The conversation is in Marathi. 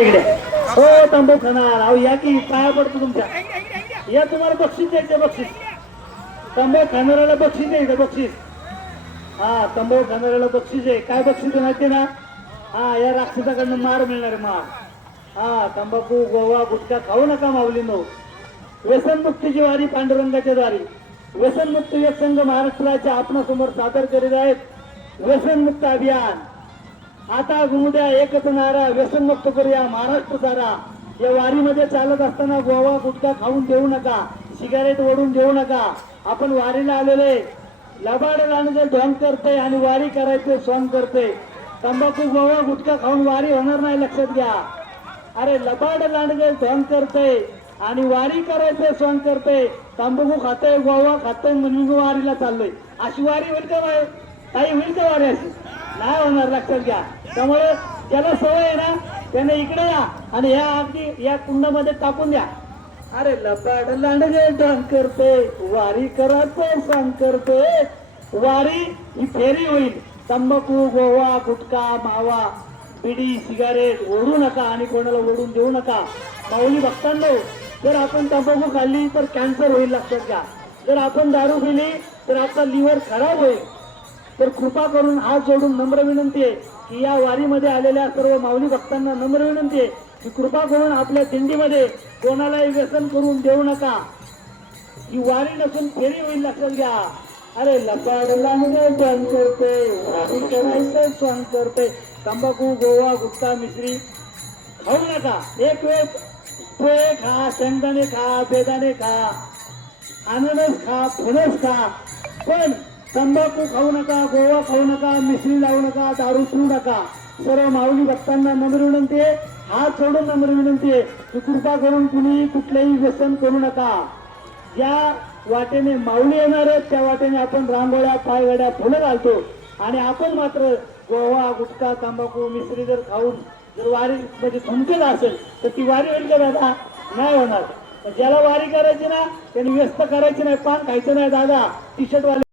इकडे हो तंबाखू खाणार. अहो या की पाया पडतो तुमच्या. या तुम्हाला बक्षीस द्यायचं बक्षीस. तंबाखू खाणाऱ्याला बक्षीस आहे द्यायचं बक्षीस. हा तंबाखू खाणाऱ्याला बक्षीस आहे. काय बक्षीस माहिती ना? हा या राक्षसाकडनं मार मिळणार आहे, मार. हा तंबाखू गोवा गुटखा खाऊ नका माऊली नो व्यसनमुक्तीची वारी पांडुरंगाच्या द्वारी व्यसनमुक्त युवक महाराष्ट्राच्या आपणासमोर सादर करीत आहेत. व्यसनमुक्त अभियान. आता उद्या एकच नारा व्यसनमुक्त करूया महाराष्ट्र सारा. या वारीमध्ये चालत असताना गोवा गुटखा खाऊन देऊ नका. सिगारेट ओढून देऊ नका. आपण वारीला आलेले. लबाड लांडगे ढोंग करते आणि वारी करायचे सोंग करते. तंबाखू गोवा गुटखा खाऊन वारी होणार नाही लक्षात घ्या. अरे लबाड लांडगे ढोंग करते आणि वारी करायचे सोंग करते. तंबाखू खाते गोवा खाते म्हणून वारीला चाललोय. अशी वारी होईल का बाय काही होईल का वारी अशी? नाही होणार लक्षात घ्या. त्यामुळे ज्याला सवय आहे ना त्याने इकडे या आणि या अगदी या कुंडामध्ये टाकून द्या. अरे लबाड लांडगे ढोंग करते वारी करायचं सांग करते. वारी ही फेरी होईल. तंबाखू गोवा गुटखा मावा बिडी सिगारेट ओढू नका आणि कोणाला ओढून देऊ नका. माऊली भक्तांनो जर आपण तंबाखू खाल्ली तर कॅन्सर होईल लक्षात घ्या. जर आपण दारू पिली तर आपला लिव्हर खराब होईल. तर कृपा करून हात जोडून नम्र विनंती आहे की या वारीमध्ये आलेल्या सर्व माऊली भक्तांना नम्र विनंती आहे की कृपा करून आपल्या दिंडीमध्ये कोणालाही व्यसन करून देऊ नका. ही वारी नसून फेरी होईल लक्षात घ्या. अरे लपाड लांडगे करते वारी करायचं करते. तंबाखू गोवा गुटखा मिश्री खाऊ नका. एक वेळ पोहे खा शेंगदाणे खा बेदाणे खा अननस खा फणस खा. पण तंबाखू खाऊ नका गोवा खाऊ नका मिश्री लावू नका दारू पिऊ नका. सर्व माऊली भक्तांना नम्र विनंती आहे. हात सोडून नम्र विनंती आहे की कृपा करून कुणी कुठलेही व्यसन करू नका. ज्या वाटेने माऊली येणार आहेत त्या वाटेने आपण रांगोळ्या पायगड्या फुलं घालतो. आणि आपण मात्र गोवा गुटखा तंबाखू मिश्री जर खाऊन जर वारी म्हणजे थुंकत असेल तर ती वारी होईल का दादा? नाही होणार. ज्याला वारी करायची ना त्यांनी व्यस्त करायची नाही पान खायचं नाही दादा. टी शर्ट वाले